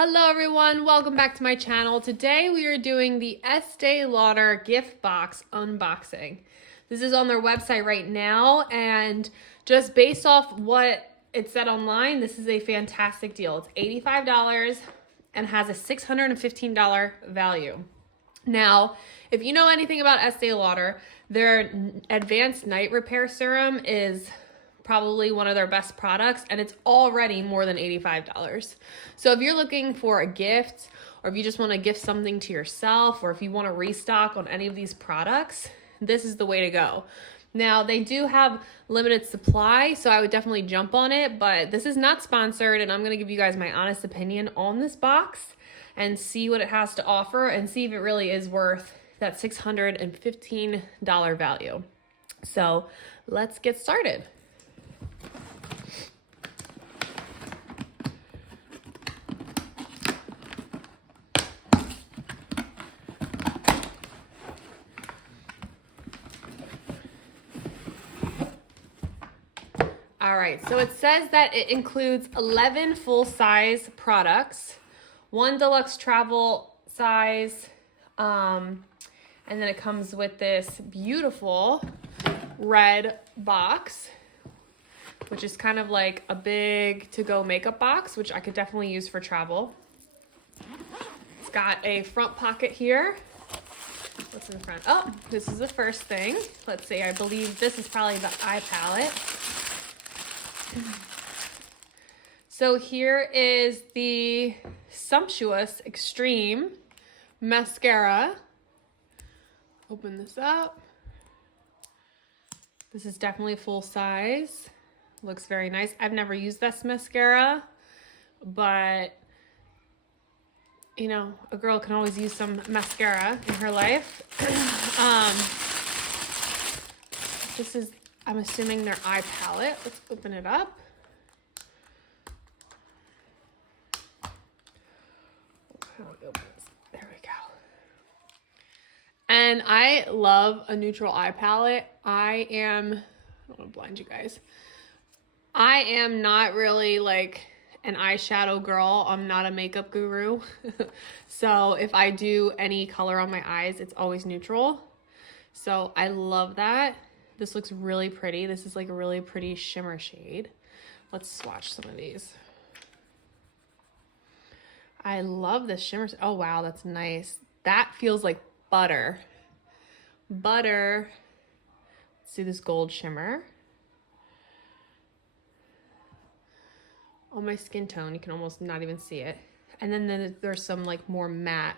Hello everyone, welcome back to my channel. Today we are doing the Estee Lauder gift box unboxing. This is on their website right now, and just based off what it said online, this is a fantastic deal. It's $85 and has a $615 value. Now, if you know anything about Estee Lauder, their advanced night repair serum is probably one of their best products, and it's already more than $85. So if you're looking for a gift, or if you just want to gift something to yourself, or if you want to restock on any of these products, this is the way to go. Now, they do have limited supply, so I would definitely jump on it, but this is not sponsored, and I'm going to give you guys my honest opinion on this box and see what it has to offer and see if it really is worth that $615 value. So let's get started. All right, so it says that it includes 11 full-size products, 1 deluxe travel size, and then it comes with this beautiful red box, which is kind of like a big to-go makeup box, which I could definitely use for travel. It's got a front pocket here. What's in the front? Oh, this is the first thing. Let's see, I believe this is probably the eye palette. So here is the Sumptuous Extreme mascara. Open this up. This is definitely full size. Looks very nice. I've never used this mascara, but you know, a girl can always use some mascara in her life. This is, I'm assuming, their eye palette. Let's open it up. How do we open this? There we go. And I love a neutral eye palette. I don't want to blind you guys. I am not really like an eyeshadow girl. I'm not a makeup guru. So if I do any color on my eyes, it's always neutral. So I love that. This looks really pretty. This is like a really pretty shimmer shade. Let's swatch some of these. I love this shimmer. Oh, wow, that's nice. That feels like butter. Butter. Let's do this gold shimmer. On my skin tone, you can almost not even see it. And then there's some like more matte.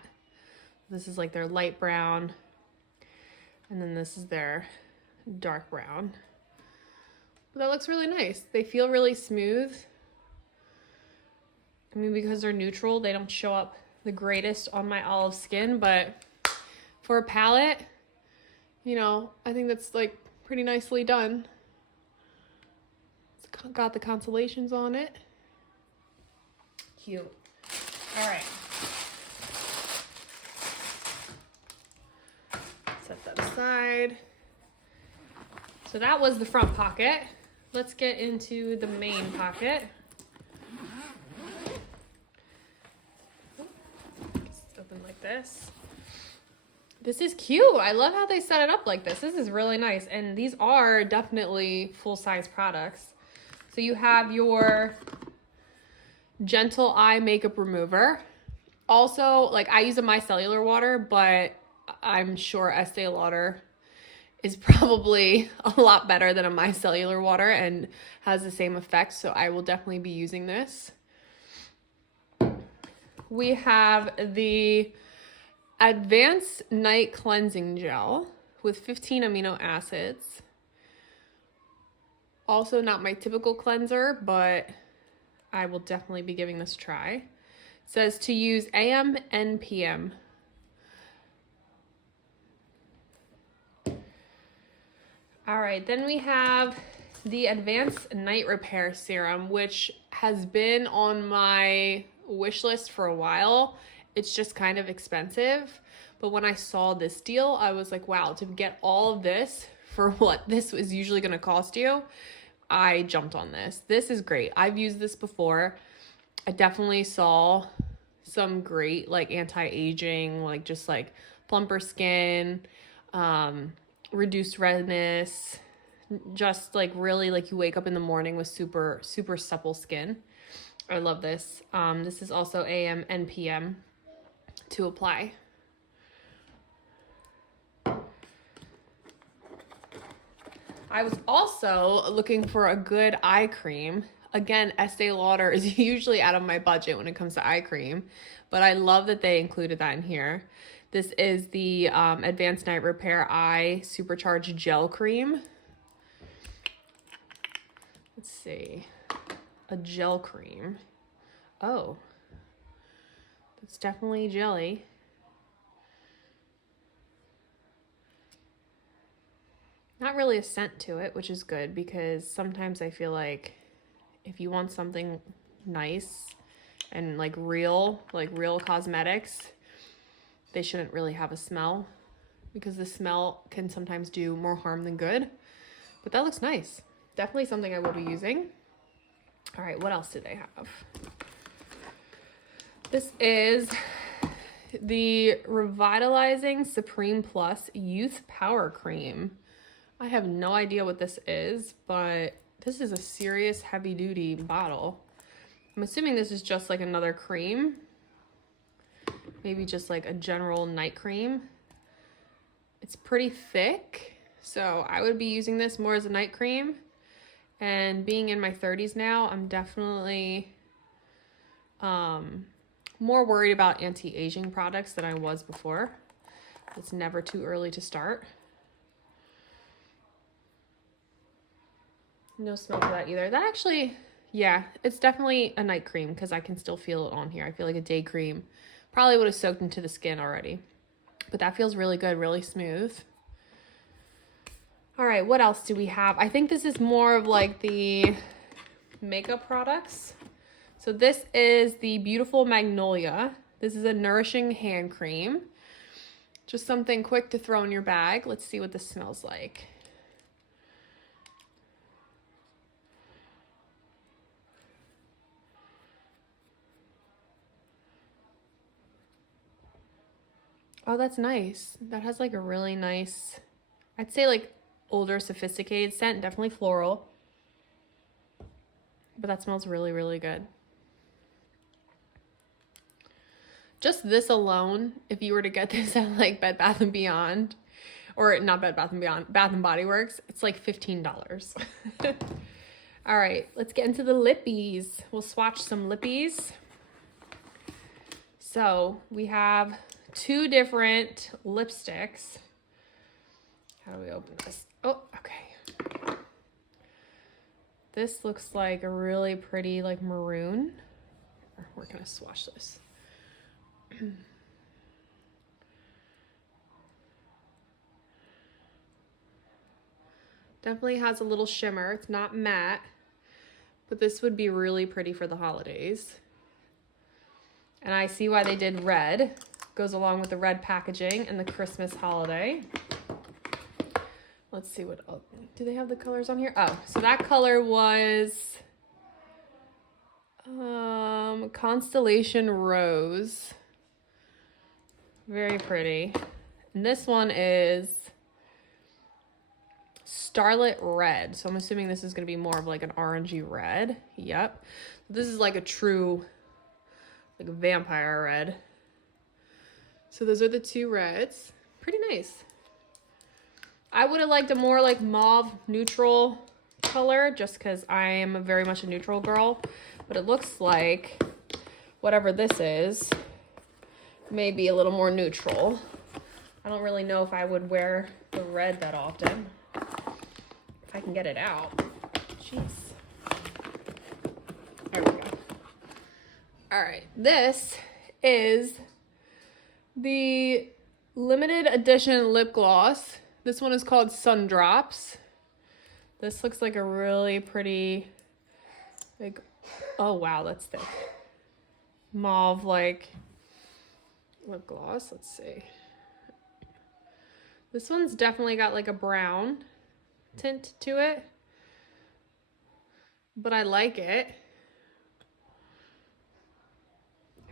This is like their light brown. And then this is their dark brown. But that looks really nice. They feel really smooth. I mean, because they're neutral, they don't show up the greatest on my olive skin, but for a palette, you know, I think that's like pretty nicely done. It's got the constellations on it. Cute. All right. Set that aside. So that was the front pocket. Let's get into the main pocket. It's open like this. This is cute. I love how they set it up like this. This is really nice. And these are definitely full-size products. So you have your gentle eye makeup remover. Also, like, I use a micellar water, but I'm sure Estee Lauder is probably a lot better than a micellar water and has the same effect, so I will definitely be using this. We have the Advanced Night Cleansing Gel with 15 amino acids. Also not my typical cleanser, but I will definitely be giving this a try. It says to use AM and PM. All right, then we have the Advanced Night Repair Serum, which has been on my wish list for a while. It's just kind of expensive, but when I saw this deal, I was like, wow, to get all of this for what this was usually going to cost you, I jumped on this. This is great. I've used this before. I definitely saw some great like anti-aging, like just like plumper skin, reduced redness, just like really like you wake up in the morning with super supple skin. I love this. This is also AM and PM to apply. I was also looking for a good eye cream. Again, Estee Lauder is usually out of my budget when it comes to eye cream, but I love that they included that in here. This is the Advanced Night Repair Eye Supercharged Gel Cream. Let's see. A gel cream. Oh, it's definitely jelly. Not really a scent to it, which is good because sometimes I feel like if you want something nice and like real cosmetics, they shouldn't really have a smell because the smell can sometimes do more harm than good. But that looks nice. Definitely something I will be using. All right, what else do they have? This is the Revitalizing Supreme Plus Youth Power Cream. I have no idea what this is, but this is a serious heavy duty bottle. I'm assuming this is just like another cream. Maybe just like a general night cream. It's pretty thick, so I would be using this more as a night cream. And being in my 30s now, I'm definitely more worried about anti-aging products than I was before. It's never too early to start. No smell to that either. That actually, yeah, it's definitely a night cream because I can still feel it on here. I feel like a day cream probably would have soaked into the skin already. But that feels really good, really smooth. All right, what else do we have? I think this is more of like the makeup products. So this is the Beautiful Magnolia. This is a nourishing hand cream. Just something quick to throw in your bag. Let's see what this smells like. Oh, that's nice. That has like a really nice, I'd say like older, sophisticated scent, definitely floral. But that smells really, really good. Just this alone, if you were to get this at like Bed Bath & Beyond, or not Bed Bath & Beyond, Bath & Body Works, it's like $15. All right, let's get into the lippies. We'll swatch some lippies. So we have two different lipsticks. How do we open this? Oh, okay. This looks like a really pretty like maroon. We're gonna swatch this. Definitely has a little shimmer. It's not matte, but this would be really pretty for the holidays. And I see why they did red. Goes along with the red packaging and the Christmas holiday. Let's see what else. Do they have the colors on here? Oh, so that color was Constellation Rose. Very pretty. And this one is Starlit Red. So I'm assuming this is going to be more of like an orangey red. Yep. This is like a true like a vampire red. So those are the two reds. Pretty nice. I would have liked a more like mauve neutral color just because I am very much a neutral girl. But it looks like whatever this is may be a little more neutral. I don't really know if I would wear the red that often. If I can get it out. Jeez. There we go. All right. This is the limited edition lip gloss. This one is called Sun Drops. This looks like a really pretty, like, oh wow, that's thick. Mauve like lip gloss. Let's see. This one's definitely got like a brown tint to it, but I like it.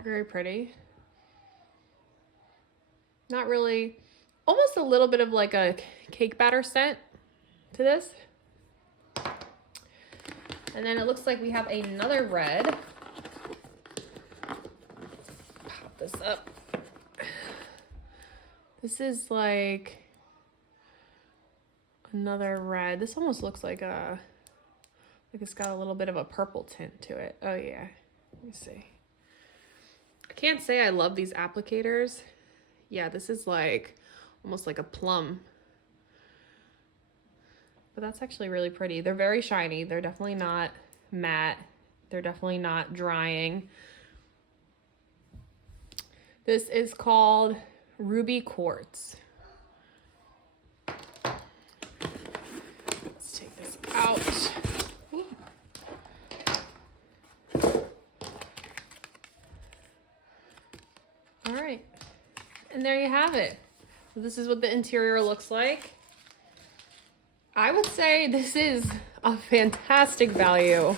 Very pretty. Not really, almost a little bit of like a cake batter scent to this. And then it looks like we have another red. Pop this up. This is like another red. This almost looks like it's got a little bit of a purple tint to it. Oh yeah, let me see. I can't say I love these applicators. Yeah, this is like almost like a plum. But that's actually really pretty. They're very shiny. They're definitely not matte. They're definitely not drying. This is called Ruby Quartz. Let's take this out. All right, and there you have it. So this is what the interior looks like. I would say this is a fantastic value.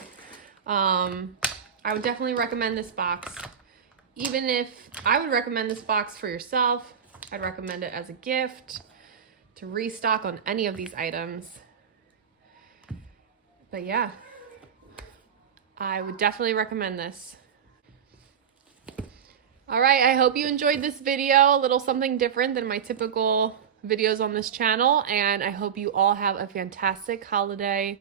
I would definitely recommend this box. Even if I would recommend this box for yourself, I'd recommend it as a gift, to restock on any of these items. But yeah, I would definitely recommend this. All right, I hope you enjoyed this video, a little something different than my typical videos on this channel, and I hope you all have a fantastic holiday.